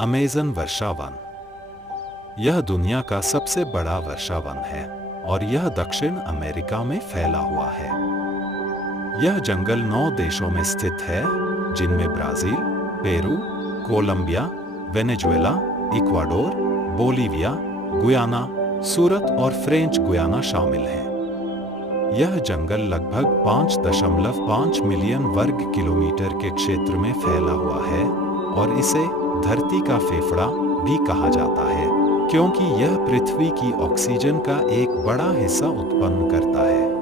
Amazon वर्षा one. यह दुनिया का सबसे बड़ा वर्षा वन है और यह दक्षिण अमेरिका में फैला हुआ है। यह जंगल 9 देशों में स्थित है, जिनमें Brazil, Peru, Colombia, Venezuela, Ecuador, Bolivia, Guyana, सूरत और फ्रेंच गुयाना शामिल हैं। यह जंगल लगभग 5.5 मिलियन वर्ग किलोमीटर के क्षेत्र में फैला हुआ है और इसे धरती का फेफड़ा भी कहा जाता है, क्योंकि यह पृथ्वी की ऑक्सीजन का एक बड़ा हिस्सा उत्पन्न करता है।